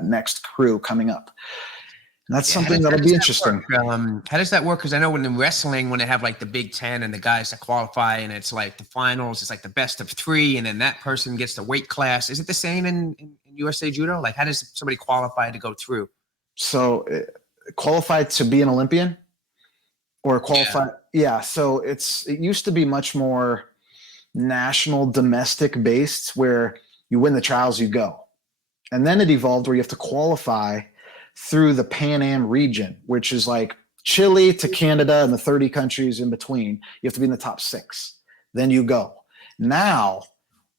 next crew coming up? And that's something that'll be interesting. How does that work? Because I know in wrestling, when they have like the Big Ten and the guys that qualify, and it's like the finals, it's like the best of 3, and then that person gets the weight class. Is it the same in USA Judo? Like, how does somebody qualify to go through? So qualified to be an Olympian or qualify? Yeah. So it used to be much more national, domestic based, where you win the trials, you go. And then it evolved where you have to qualify through the Pan Am region, which is like Chile to Canada and the 30 countries in between. You have to be in the top 6. Then you go. Now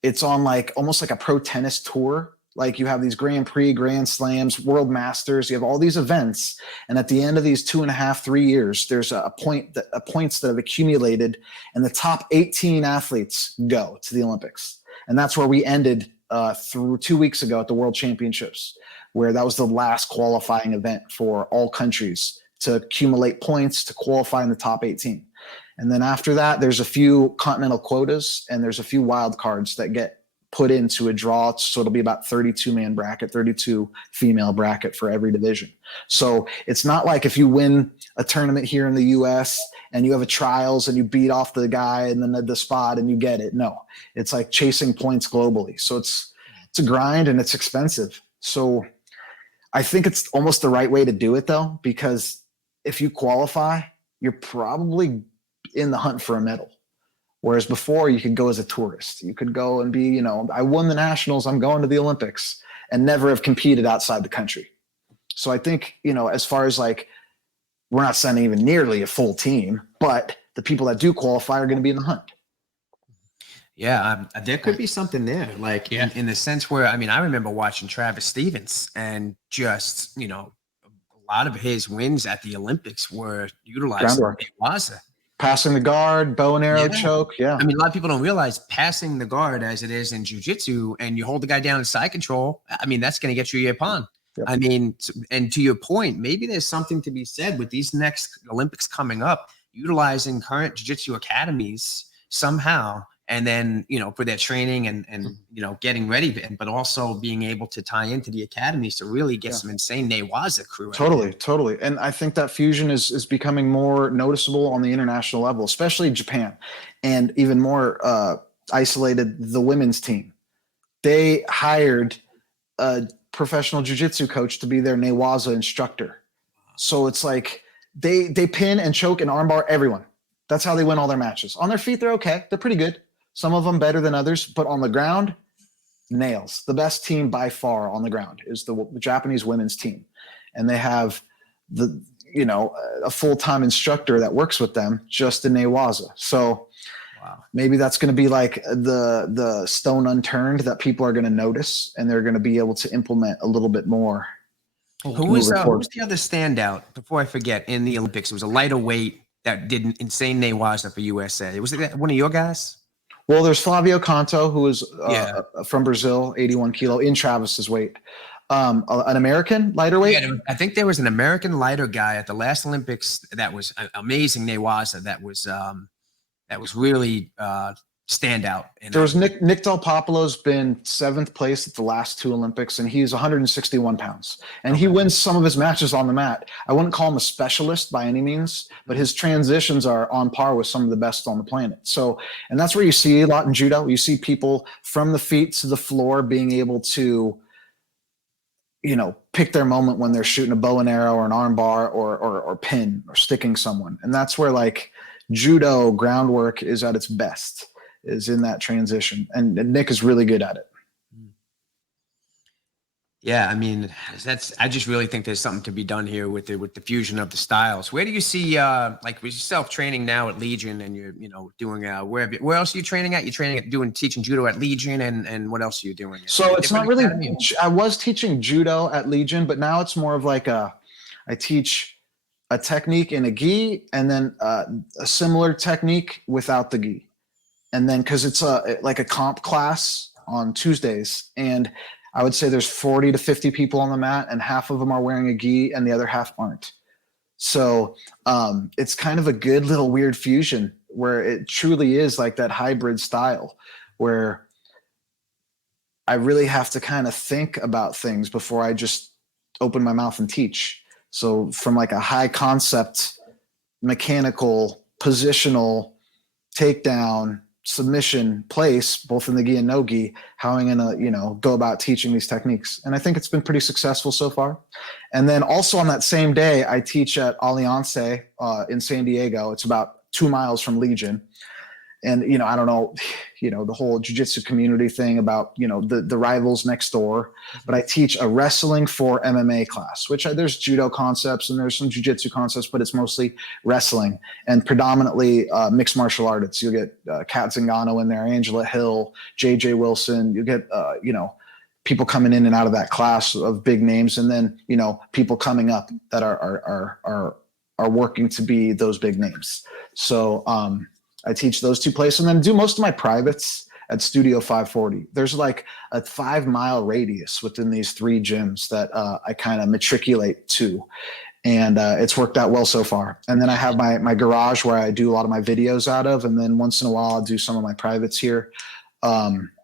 it's on like almost like a pro tennis tour. Like, you have these Grand Prix, Grand Slams, World Masters. You have all these events, and at the end of these 2.5, 3 years, there's points that have accumulated, and the top 18 athletes go to the Olympics. And that's where we ended through 2 weeks ago at the World Championships, where that was the last qualifying event for all countries to accumulate points to qualify in the top 18. And then after that, there's a few continental quotas, and there's a few wild cards that get put into a draw. So it'll be about 32-man bracket, 32 female bracket for every division. So it's not like if you win a tournament here in the US and you have a trials and you beat off the guy and then the spot and you get it. No, it's like chasing points globally. So it's a grind and it's expensive. So I think it's almost the right way to do it though, because if you qualify, you're probably in the hunt for a medal. Whereas before, you could go as a tourist. You could go and be, I won the nationals, I'm going to the Olympics, and never have competed outside the country. So I think, as far as like, we're not sending even nearly a full team, but the people that do qualify are going to be in the hunt. Yeah, there could be something there, like in the sense where, I remember watching Travis Stevens, and just, a lot of his wins at the Olympics were utilizing Waza. Passing the guard, bow and arrow, choke. Yeah. I mean, a lot of people don't realize passing the guard as it is in jiu-jitsu, and you hold the guy down in side control. I mean, that's going to get you your ippon. Yep. I mean, and to your point, maybe there's something to be said with these next Olympics coming up, utilizing current jiu-jitsu academies somehow, and then, for their training and getting ready, but also being able to tie into the academies to really get some insane Newaza crew. Totally. And I think that fusion is becoming more noticeable on the international level, especially Japan, and even more isolated, the women's team. They hired a professional jiu-jitsu coach to be their Newaza instructor. So it's like they pin and choke and armbar everyone. That's how they win all their matches. On their feet, they're okay. They're pretty good. Some of them better than others, but on the ground, nails. The best team by far on the ground is the Japanese women's team. And they have a full-time instructor that works with them, Justin Newaza. So maybe that's going to be like the stone unturned that people are going to notice, and they're going to be able to implement a little bit more. Who was the other standout, before I forget, in the Olympics? It was a lighter weight that did an insane Newaza for USA. Was it one of your guys? Well, there's Flavio Canto, who is from Brazil, 81 kilo, in Travis's weight. An American lighter weight? Yeah, I think there was an American lighter guy at the last Olympics that was amazing Newaza. That was really standout. There was Nick Del Popolo's been 7th place at the last 2 Olympics, and he's 161 pounds. And he wins some of his matches on the mat. I wouldn't call him a specialist by any means, but his transitions are on par with some of the best on the planet. So, and that's where you see a lot in judo. You see people from the feet to the floor being able to, pick their moment when they're shooting a bow and arrow or an arm bar or pin or sticking someone. And that's where judo groundwork is at its best, is in that transition. And Nick is really good at it. Yeah, I mean, I just really think there's something to be done here with the fusion of the styles. Where do you see, with yourself training now at Legion, and you're, doing, where else are you training at? You're teaching judo at Legion, and what else are you doing? So it's not really, I was teaching judo at Legion, but now it's more of I teach a technique in a gi, and then a similar technique without the gi. And then, cause it's like a comp class on Tuesdays, and I would say there's 40 to 50 people on the mat, and half of them are wearing a gi and the other half aren't. So it's kind of a good little weird fusion where it truly is like that hybrid style where I really have to kind of think about things before I just open my mouth and teach. So from a high concept, mechanical, positional, takedown, submission place, both in the gi and no gi, how I'm gonna go about teaching these techniques. And I think it's been pretty successful so far. And then also on that same day, I teach at Alianza in San Diego. It's about 2 miles from Legion. And I don't know, the whole jiu-jitsu community thing about the rivals next door, but I teach a wrestling for MMA class, which there's judo concepts and there's some jiu-jitsu concepts, but it's mostly wrestling and predominantly mixed martial arts. You'll get Kat Zingano in there, Angela Hill, JJ Wilson. You get people coming in and out of that class of big names, and then people coming up that are working to be those big names. So I teach those 2 places, and then do most of my privates at Studio 540. There's like a 5-mile radius within these 3 gyms that I kind of matriculate to. And it's worked out well so far. And then I have my garage where I do a lot of my videos out of. And then once in a while, I'll do some of my privates here.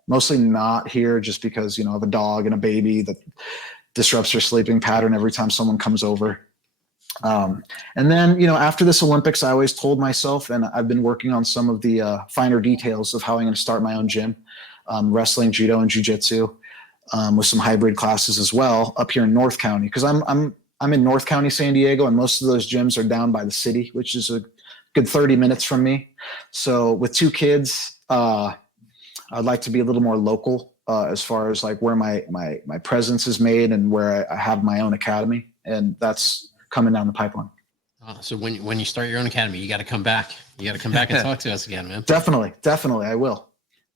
Mostly not here just because, I have a dog and a baby that disrupts their sleeping pattern every time someone comes over. And then, after this Olympics, I always told myself, and I've been working on some of the finer details of how I'm going to start my own gym, wrestling, judo, and jiu-jitsu, with some hybrid classes as well up here in North County. Cause I'm in North County, San Diego, and most of those gyms are down by the city, which is a good 30 minutes from me. So with 2 kids, I'd like to be a little more local, as far as where my presence is made and where I have my own academy. And that's coming down the pipeline. So when you start your own academy, you got to come back. You got to come back and talk to us again, man. Definitely. I will.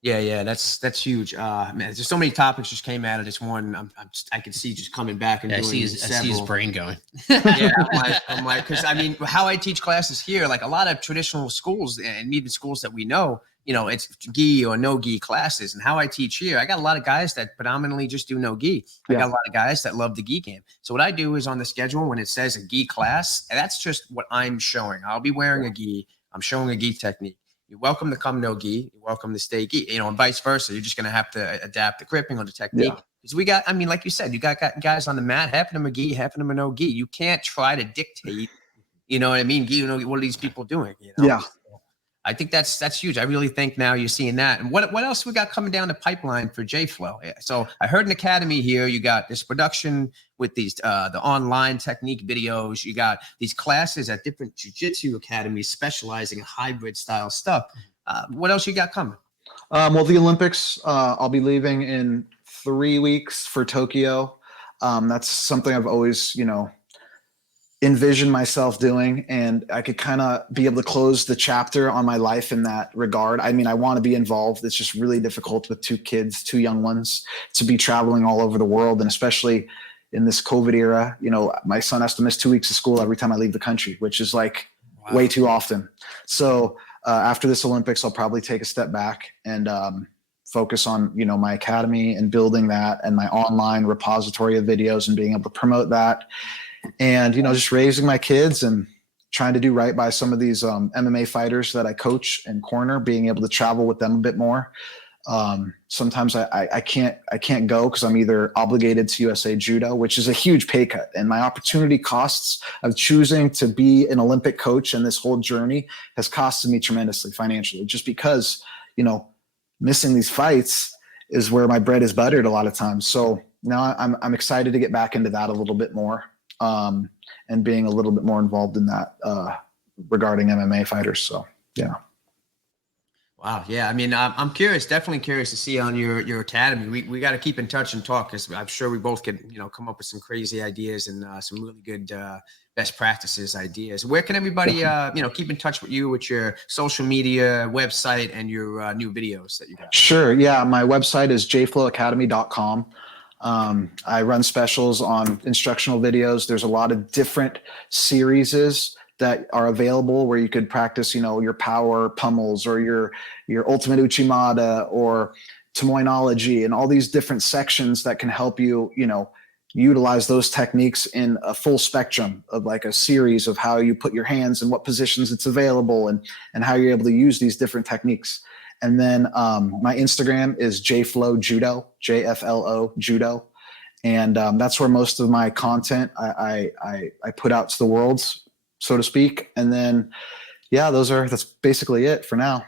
Yeah, that's huge. Man, there's so many topics just came out of this one. I can see just coming back and Yeah, I doing see his brain going. Yeah, I'm like, because I mean, how I teach classes here, like a lot of traditional schools and even schools that we know, it's gi or no gi classes. And how I teach here, I got a lot of guys that predominantly just do no gi. I got a lot of guys that love the gi game. So what I do is on the schedule when it says a gi class, and that's just what I'm showing. I'll be wearing a gi. I'm showing a gi technique. You're welcome to come no gi. You're welcome to stay gi. And vice versa. You're just going to have to adapt the gripping or the technique. Because we got, I mean, like you said, you got guys on the mat, half of them are gi, half of them are no gi. You can't try to dictate, you know what I mean? Gi, what are these people doing? Yeah. So I think that's huge. I really think now you're seeing that. And what else we got coming down the pipeline for J-Flow? So I heard an academy here. You got this production with these the online technique videos. You got these classes at different jiu-jitsu academies specializing in hybrid style stuff. What else you got coming? Well, the Olympics, I'll be leaving in 3 weeks for Tokyo. That's something I've always, envisioned myself doing, and I could kind of be able to close the chapter on my life in that regard. I mean, I want to be involved. It's just really difficult with 2 kids, 2 young ones, to be traveling all over the world, and especially in this COVID era. My son has to miss 2 weeks of school every time I leave the country, which is like way too often. So after this Olympics, I'll probably take a step back and focus on, my academy and building that, and my online repository of videos and being able to promote that. And, just raising my kids and trying to do right by some of these MMA fighters that I coach and corner, being able to travel with them a bit more. Sometimes I can't go because I'm either obligated to USA Judo, which is a huge pay cut. And my opportunity costs of choosing to be an Olympic coach and this whole journey has costed me tremendously financially, just because, missing these fights is where my bread is buttered a lot of times. So now I'm excited to get back into that a little bit more. And being a little bit more involved in that regarding MMA fighters. So, yeah. Wow. Yeah. I mean, I'm curious, definitely curious to see on your academy. We got to keep in touch and talk, because I'm sure we both could, come up with some crazy ideas and some really good best practices ideas. Where can everybody, keep in touch with you, with your social media, website, and your new videos that you got? Sure. Yeah. My website is jflowacademy.com. I run specials on instructional videos. There's a lot of different series that are available where you could practice, your power pummels or your ultimate uchimata or tomoinology, and all these different sections that can help you, utilize those techniques in a full spectrum of like a series of how you put your hands and what positions it's available, and how you're able to use these different techniques. And then my Instagram is JFlow Judo, JFLO Judo. And that's where most of my content I put out to the world, so to speak. And then, that's basically it for now.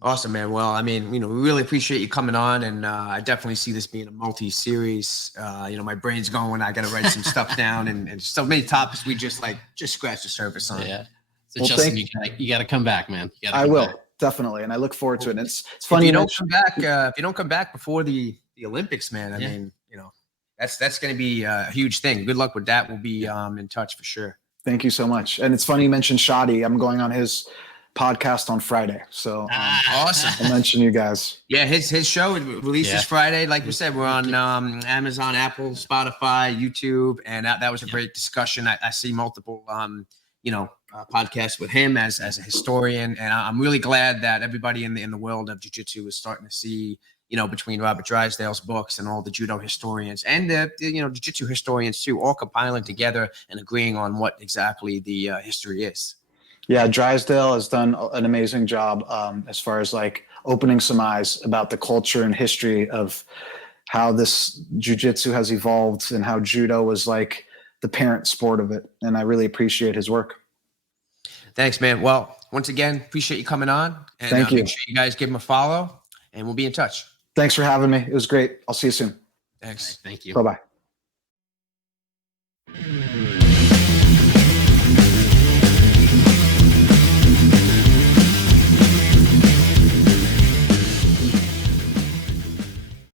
Awesome, man. Well, I mean, we really appreciate you coming on, and I definitely see this being a multi-series. My brain's going. I got to write some stuff down, and so many topics we just scratch the surface on. Yeah. So well, Justin, you got to come back, man. I will. Definitely, and I look forward to it. And it's funny. If you don't come back before the Olympics, man, I mean, that's going to be a huge thing. Good luck with that. We'll be in touch for sure. Thank you so much. And it's funny you mentioned Shadi. I'm going on his podcast on Friday, so awesome. I'll mention you guys. Yeah, his show releases Friday. Like we said, we're on Amazon, Apple, Spotify, YouTube, and that was a great discussion. I see multiple podcast with him as a historian, and I'm really glad that everybody in the world of jiu-jitsu is starting to see, between Robert Drysdale's books and all the judo historians and the jiu-jitsu historians too, all compiling together and agreeing on what exactly the history is. Yeah, Drysdale has done an amazing job as far as like opening some eyes about the culture and history of how this jiu-jitsu has evolved and how judo was like the parent sport of it. And I really appreciate his work. Thanks, man. Well, once again, appreciate you coming on. And thank you. Make sure you guys give him a follow, and we'll be in touch. Thanks for having me. It was great. I'll see you soon. Thanks. Thank you. Bye-bye.